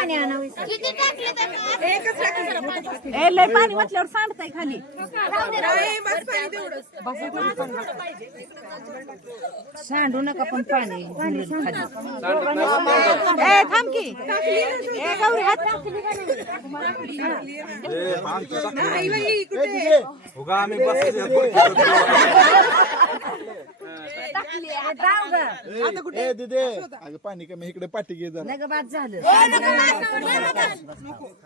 पाणी आणावं किती टाकले तर ए लय पाणी म्हटल्यावर सांडताय खाली. सांडू नका पण पाणी. खाली. ए थांब की. ए गौरी हात उगा आम्ही ए दिदे अगं पाणी कमी इकडे पाठी घे जरा बाद झालं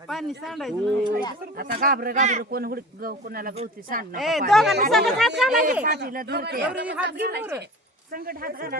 पाणी सांडायचं आता घाबर घाबर कोण हुडक कोणाला गवती सांडणार ए हात घाला पाठीला धरते संकट हात घाला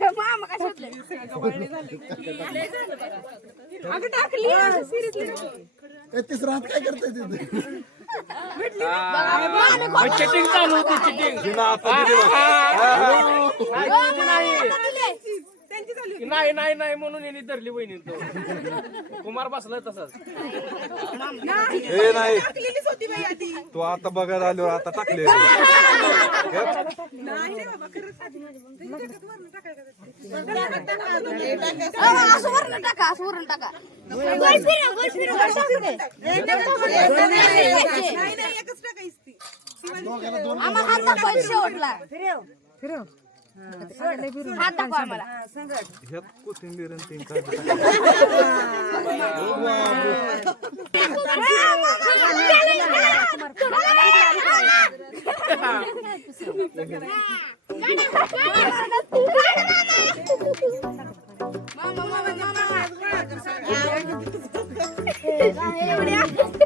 मामा काय शोधले तिसरा काय करताय तिथे चिटिंग चालू होती चिटिंग बिना नाही नाही नाही म्हणून यांनी धरली वहिनी तो. कुमार बसलाय तसाच. ए नाही. तू आता बघायला आलो आता टाकले असं वरण टाका असं वरण टाका. गोल फिरव, गोल फिरव, गोल टाकू. आम्हाला हात दाखवा शेवटला. फिरव. हात दाखवा आम्हाला. ह्यात कोथिंबीर आणि तीन काय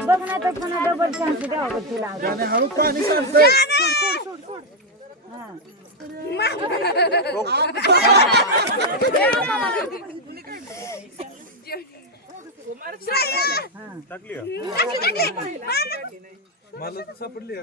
बघ ना तर पुन्हा डबल चान्स द्यावा तिला हळू पाणी सांडतंय मला तर सापडली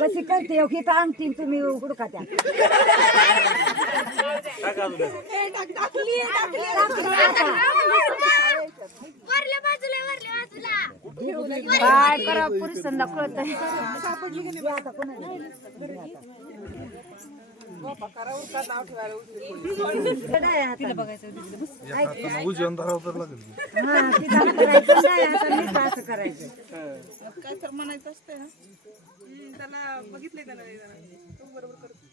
कशी करते हो तर अंगठी तुम्ही हुडका त्या वरल्या बाजूला वरल्या बाजूला काय करा पुरुषांना कळत उजवून धरावं तर लागेल असं करायचं काय तर म्हणायचं असतं ना हम्म, त्याला बघितलंय त्याला लय जणांनी. तो बरोबर करतो.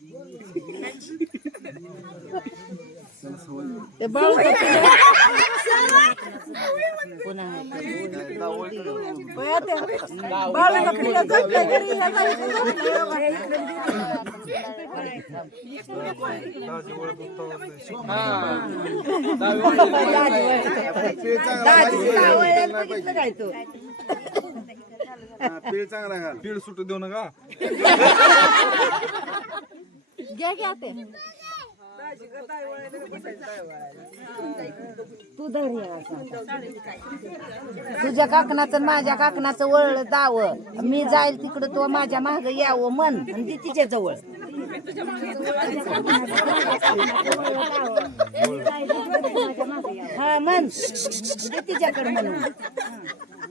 दाजी ओळख उत्तावर चांगला घाल पीळ सुट देऊ नका घ्या घ्या ते. तू धर. तुझ्या काकणाचं माझ्या काकणाचं वळ दाव. मी जाईल तिकडं तो माझ्या माग यावं मन आणि ती तिच्या जवळ. हा मन तिच्याकडे म्हणून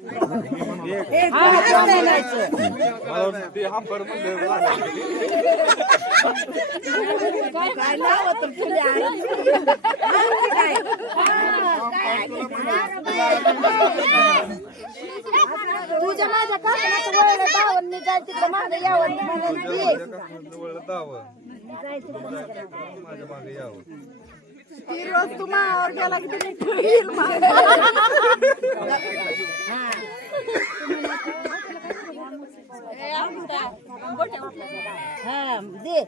हा, तो म्हणायचं. मला वाटतं ते हांबर म्हणलं लागलं. काय नाव होतं? काय? तुझ्या माझ्या काकणाचं वळ दाव आणि मी जाईल तिकडं माग यावं वळलं दावं. माझ्या मागे यावं. ती रोज तू मावर गेला की तुम्ही ठेवील हा दे.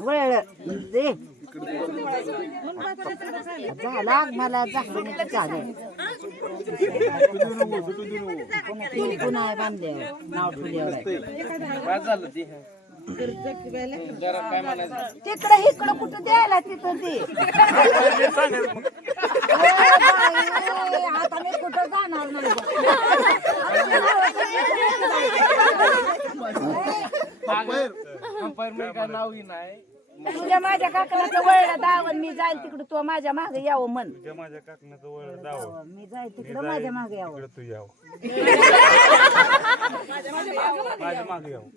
वळलं. दे. झाला. मला झालं चालेल पुन्हा बांधले. नाव ठेवल्यावर तिकडे इकडं कुठं द्यायला तिथं ते? आता मी कुठं जाणार नाही मध्ये काय नाव ही नाही. तुझ्या माझ्या काकणाचं वळलं दावण मी जाईल तिकडं तू माझ्या मागे यावं मन तुझ्या माझ्या काकणाचं वळलं दावं मी जाईल तिकडं माझ्या मागे यावं. इकडे तू यावं. माझ्या मागे यावं.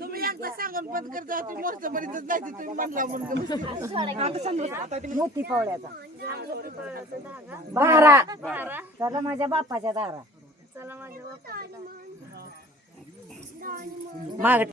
तुम्ही एकदा सांगून बंद करता तुम्ही मोर्चा मध्ये जायचं तुम्ही म्हणला म्हणून. मोठी पावड्याचा बारा. चला माझ्या बापाच्या दारा. चला माझ्या बाप्पा माग